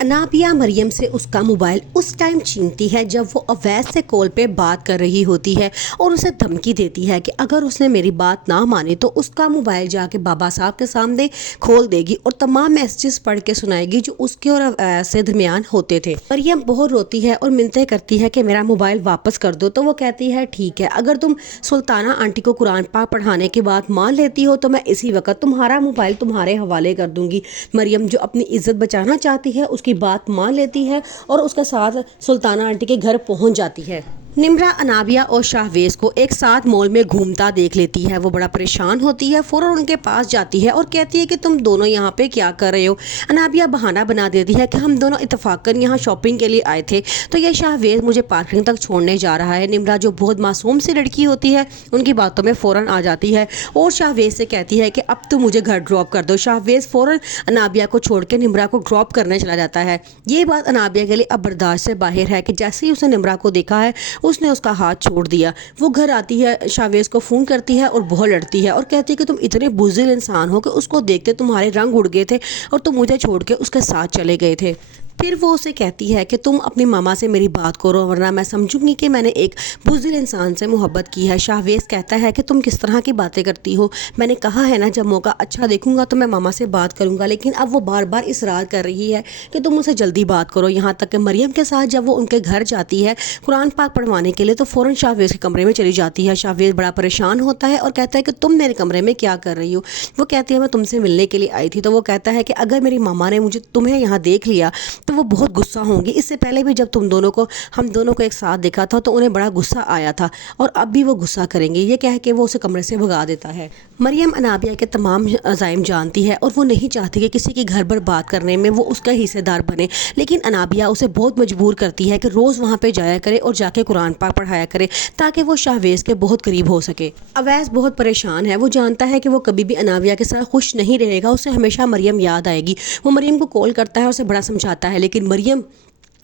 अनाबिया मरियम से उसका मोबाइल उस टाइम छीनती है जब वो अवैस से कॉल पे बात कर रही होती है और उसे धमकी देती है कि अगर उसने मेरी बात ना मानी तो उसका मोबाइल जाके बाबा साहब के सामने खोल देगी और तमाम मैसेजेस पढ़ के सुनाएगी जो उसके और अवैस से दरमियान होते थे। मरियम बहुत रोती है और मिन्नतें करती है कि मेरा मोबाइल वापस कर दो, तो वो कहती है ठीक है, अगर तुम सुल्ताना आंटी को कुरान पाक पढ़ाने की बात मान लेती हो तो मैं इसी वक्त तुम्हारा मोबाइल तुम्हारे हवाले कर दूंगी। मरियम जो अपनी इज्जत बचाना चाहती है उसकी बात मान लेती है और उसके साथ सुल्ताना आंटी के घर पहुंच जाती है। निम्रा अनाबिया और शाहवेज को एक साथ मॉल में घूमता देख लेती है। वो बड़ा परेशान होती है, फौरन उनके पास जाती है और कहती है कि तुम दोनों यहाँ पे क्या कर रहे हो। अनाबिया बहाना बना देती है कि हम दोनों इत्तेफाकन यहाँ शॉपिंग के लिए आए थे, तो ये शाहवेज मुझे पार्किंग तक छोड़ने जा रहा है। निम्रा जो बहुत मासूम सी लड़की होती है उनकी बातों में फ़ौरन आ जाती है और शाहवेज से कहती है कि अब तुम मुझे घर ड्रॉप कर दो। शाहवेज फ़ौरन अनाबिया को छोड़ के निम्रा को ड्रॉप करने चला जाता है। ये बात अनाबिया के लिए अब बर्दाश्त से बाहर है कि जैसे ही उसने निम्रा को देखा है उसने उसका हाथ छोड़ दिया। वो घर आती है, शाहवेज को फ़ोन करती है और बहुत लड़ती है और कहती है कि तुम इतने बुज़दिल इंसान हो कि उसको देखते तुम्हारे रंग उड़ गए थे और तुम मुझे छोड़ के उसके साथ चले गए थे। फिर वो उसे कहती है कि तुम अपनी मामा से मेरी बात करो वरना मैं समझूंगी कि मैंने एक बुज़दिल इंसान से मोहब्बत की है। शाहवेज कहता है कि तुम किस तरह की बातें करती हो, मैंने कहा है ना जब मौका अच्छा देखूंगा तो मैं मामा से बात करूंगा, लेकिन अब वो बार बार इसरार कर रही है कि तुम मुझसे जल्दी बात करो। यहाँ तक कि मरियम के साथ जब वो उनके घर जाती है कुरान पाक पढ़वाने के लिए तो फ़ौरन शाहवेज के कमरे में चली जाती है। शाहवेज बड़ा परेशान होता है और कहता है कि तुम मेरे कमरे में क्या कर रही हो। वो कहती है मैं तुमसे मिलने के लिए आई थी। तो वो कहता है कि अगर मेरी मामा ने मुझे तुम्हें यहाँ देख लिया तो वो बहुत गुस्सा होंगी। इससे पहले भी जब हम दोनों को एक साथ देखा था तो उन्हें बड़ा गुस्सा आया था और अब भी वो गुस्सा करेंगे। ये कह के वो उसे कमरे से भगा देता है। मरियम अनाबिया के तमाम अज़ाइम जानती है और वो नहीं चाहती कि किसी के घर पर बात करने में वो उसका हिस्सेदार बने, लेकिन अनाबिया उसे बहुत मजबूर करती है कि रोज़ वहाँ पे जाया करे और जाके कुरान पाक पढ़ाया करे ताकि वो शाहवेज के बहुत करीब हो सके। अवैस बहुत परेशान है, वो जानता है कि वो कभी भी अनाबिया के साथ खुश नहीं रहेगा, उसे हमेशा मरियम याद आएगी। वो मरियम को कॉल करता है, उसे बड़ा समझाता है, लेकिन मरियम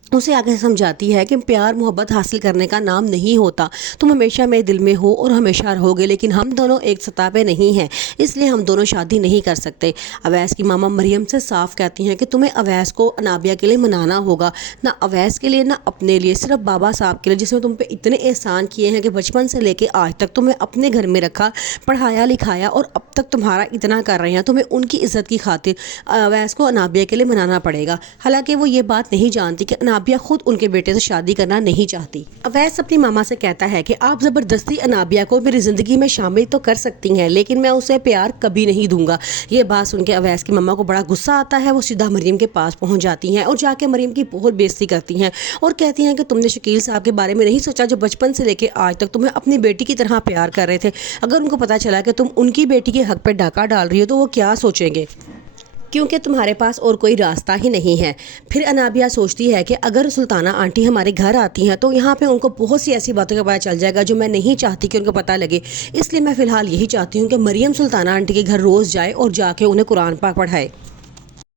उसे आगे समझाती है कि प्यार मोहब्बत हासिल करने का नाम नहीं होता, तुम हमेशा मेरे दिल में हो और हमेशा रहोगे, लेकिन हम दोनों एक सतह पे नहीं हैं, इसलिए हम दोनों शादी नहीं कर सकते। अवैस की मामा मरियम से साफ कहती हैं कि तुम्हें अवैस को अनाबिया के लिए मनाना होगा, ना अवैस के लिए ना अपने लिए, सिर्फ बाबा साहब के लिए जिसने तुम पे इतने एहसान किए हैं कि बचपन से लेके आज तक तुम्हें अपने घर में रखा, पढ़ाया लिखाया और अब तक तुम्हारा इतना कर रहे हैं। तुम्हें उनकी इज्जत की खातिर अवैस को अनाबिया के लिए मनाना पड़ेगा। हालांकि वो ये बात नहीं जानती कि अनाबिया खुद उनके बेटे से शादी करना नहीं चाहती। अवैस अपनी मामा से कहता है कि आप जबरदस्ती अनाबिया को मेरी जिंदगी में शामिल तो कर सकती हैं, लेकिन मैं उसे प्यार कभी नहीं दूंगा। ये बात सुन के अवैस की मामा को बड़ा गुस्सा आता है। वो सीधा मरियम के पास पहुंच जाती हैं और जाके मरियम की बहुत बेइज्जती करती हैं और कहती हैं कि तुमने शकील साहब के बारे में नहीं सोचा जो बचपन से लेके आज तक तुम्हें अपनी बेटी की तरह प्यार कर रहे थे। अगर उनको पता चला कि तुम उनकी बेटी के हक पे डाका डाल रही हो तो वो क्या सोचेंगे, क्योंकि तुम्हारे पास और कोई रास्ता ही नहीं है। फिर अनाबिया सोचती है कि अगर सुल्ताना आंटी हमारे घर आती हैं तो यहाँ पे उनको बहुत सी ऐसी बातों का पता चल जाएगा जो मैं नहीं चाहती कि उनको पता लगे, इसलिए मैं फ़िलहाल यही चाहती हूँ कि मरियम सुल्ताना आंटी के घर रोज़ जाए और जाके उन्हें कुरान पाक पढ़ाए।